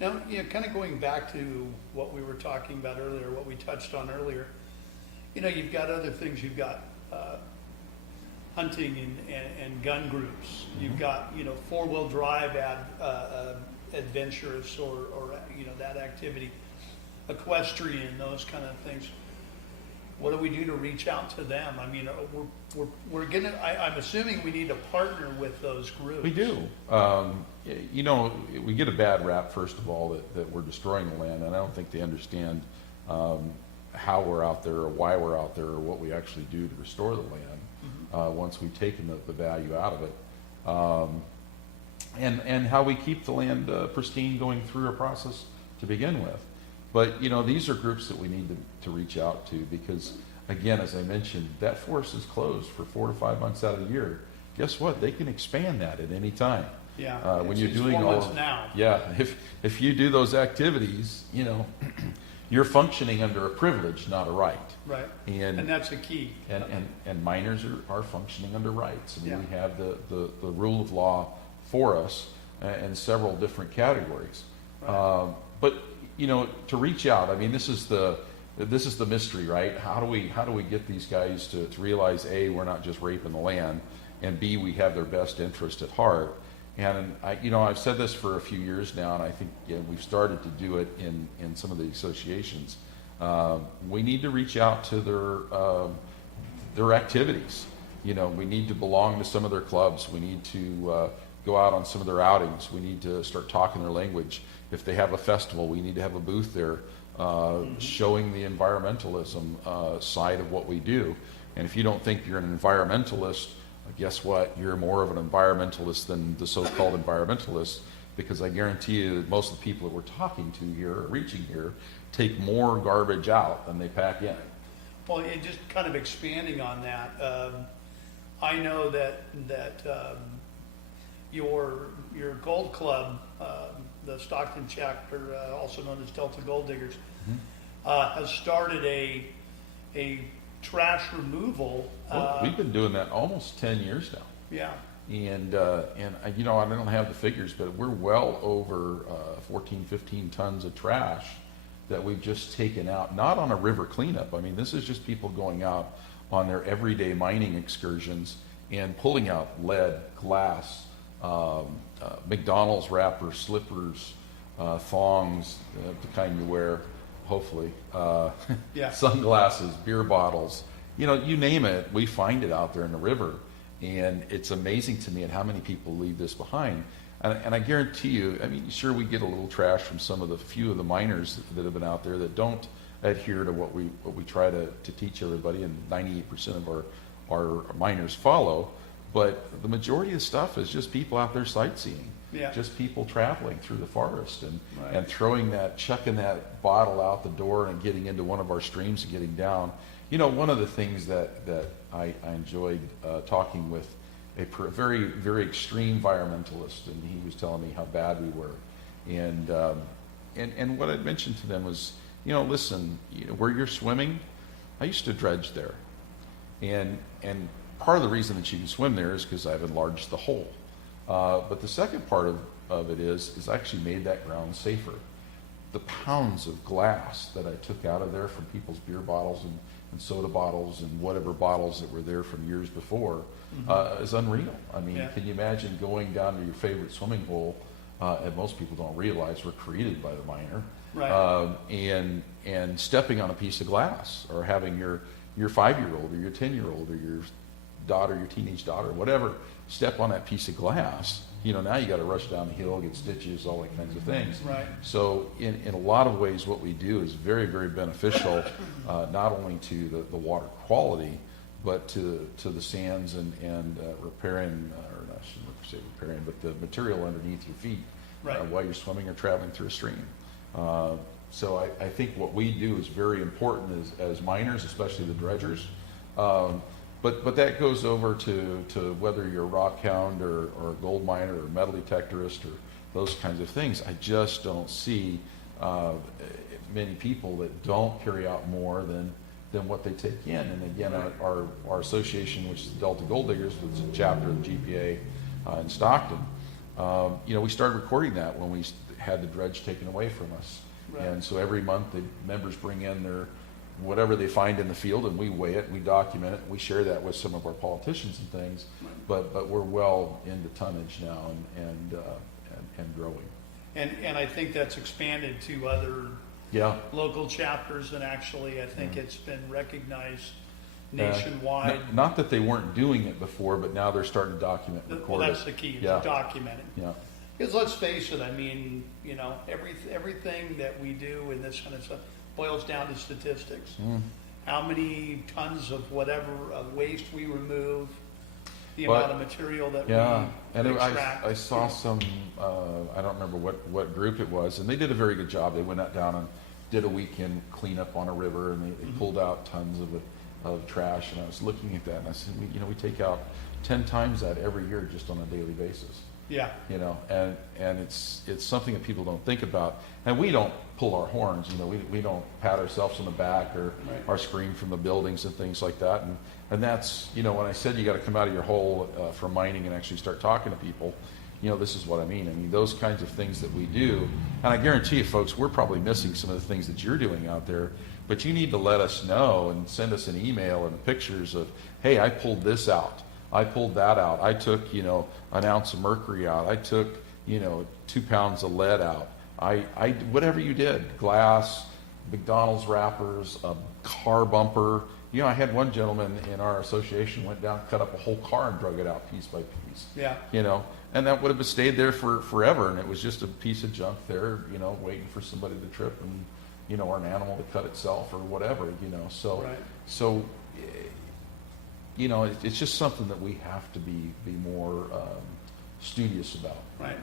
Now, kind of going back to what we were talking about earlier, what we touched on earlier, you've got other things. You've got hunting and gun groups. You've got, four-wheel drive adventurous or that activity, equestrian, those kind of things. What do we do to reach out to them? I mean, we're gonna. I'm assuming we need to partner with those groups. We do. We get a bad rap, first of all, that we're destroying the land, and I don't think they understand how we're out there or why we're out there or what we actually do to restore the land once we've taken the value out of it. And how we keep the land pristine going through a process to begin with. But, these are groups that we need to reach out to because, again, as I mentioned, that forest is closed for 4 to 5 months out of the year. Guess what? They can expand that at any time. Yeah. When you're doing 4 months now. Yeah. If you do those activities, you're functioning under a privilege, not a right. Right. And that's the key. And miners are functioning under rights. And Yeah. we have the rule of law for us in several different categories. Right. But to reach out, I mean, this is the mystery, right? How do we get these guys to realize, A, we're not just raping the land, and B, we have their best interest at heart. And I've said this for a few years now, and I think we've started to do it in some of the associations. We need to reach out to their activities. We need to belong to some of their clubs. We need to go out on some of their outings. We need to start talking their language. If they have a festival, we need to have a booth there showing the environmentalism side of what we do. And if you don't think you're an environmentalist, guess what? You're more of an environmentalist than the so-called environmentalists, because I guarantee you that most of the people that we're talking to here or reaching here take more garbage out than they pack in. Well, and just kind of expanding on that, I know that your Gold Club, the Stockton chapter, also known as Delta Gold Diggers, has started a trash removal. We've been doing that almost 10 years now. Yeah. And I don't have the figures, but we're well over 14, 15 tons of trash that we've just taken out, not on a river cleanup. I mean, this is just people going out on their everyday mining excursions and pulling out lead, glass, McDonald's wrappers, slippers, thongs, the kind you wear, hopefully, Yeah. sunglasses, beer bottles, you name it, we find it out there in the river. And it's amazing to me at how many people leave this behind. And I guarantee you, I mean, sure, we get a little trash from few of the miners that have been out there that don't adhere to what we try to teach everybody, and 98% of our miners follow. But the majority of stuff is just people out there sightseeing. Yeah. Just people traveling through the forest Right. and chucking that bottle out the door and getting into one of our streams and getting down. One of the things that I enjoyed talking with a very, very extreme environmentalist, and he was telling me how bad we were. And what I'd mentioned to them was, listen, where you're swimming, I used to dredge there. And part of the reason that you can swim there is because I've enlarged the hole. But the second part of it is I actually made that ground safer. The pounds of glass that I took out of there from people's beer bottles and soda bottles and whatever bottles that were there from years before is unreal. I mean, Yeah. Can you imagine going down to your favorite swimming hole, and most people don't realize were created by the miner, Right. and stepping on a piece of glass, or having your 5-year-old or your 10-year-old or your daughter, your teenage daughter, whatever, step on that piece of glass. Now you got to rush down the hill, get stitches, all that kinds of things. Right. So in a lot of ways, what we do is very, very beneficial, not only to the water quality, but to the sands and repairing, or I shouldn't say repairing, but the material underneath your feet Right. while you're swimming or traveling through a stream. So I think what we do is very important as miners, especially the dredgers. But that goes over to whether you're a rock hound or a gold miner or a metal detectorist or those kinds of things. I just don't see many people that don't carry out more than what they take in. And again, our association, which is the Delta Gold Diggers, which is a chapter of the GPA in Stockton, we started recording that when had the dredge taken away from us. Right. And so every month, the members bring in their, whatever they find in the field, and we weigh it, we document it, we share that with some of our politicians and things. But we're well into tonnage now and growing. And I think that's expanded to other Yeah. local chapters, and actually, I think it's been recognized Uh, nationwide. Not that they weren't doing it before, but now they're starting to document, record Well, it. that's the key, is Yeah. to document it. Yeah. Because let's face it, I mean, you know, everything that we do in this kind of stuff boils down to statistics. Mm. How many tons of whatever of waste we remove, the But- amount of material that Yeah, we and extract. I saw some, I don't remember what group it was, and they did a very good job. They went out down and did a weekend cleanup on a river, and they pulled out tons of trash, and I was looking at that, and I said, we take out 10 times that every year just on a daily basis. Yeah, And it's something that people don't think about, and we don't pull our horns, we don't pat ourselves on the back or Right. scream from the buildings and things like that, and that's, when I said you got to come out of your hole for mining and actually start talking to people, this is what I mean. Those kinds of things that we do, and I guarantee you folks, we're probably missing some of the things that you're doing out there, but you need to let us know and send us an email and pictures of, hey, I pulled this out. I pulled that out. I took, an ounce of mercury out. I took, 2 pounds of lead out. I whatever you did, glass, McDonald's wrappers, a car bumper. I had one gentleman in our association went down, cut up a whole car and drug it out piece by piece. yeah, And that would have stayed there for forever, and it was just a piece of junk there, waiting for somebody to trip and, or an animal to cut itself or whatever, So, Right. so, it's just something that we have to be more studious about. right.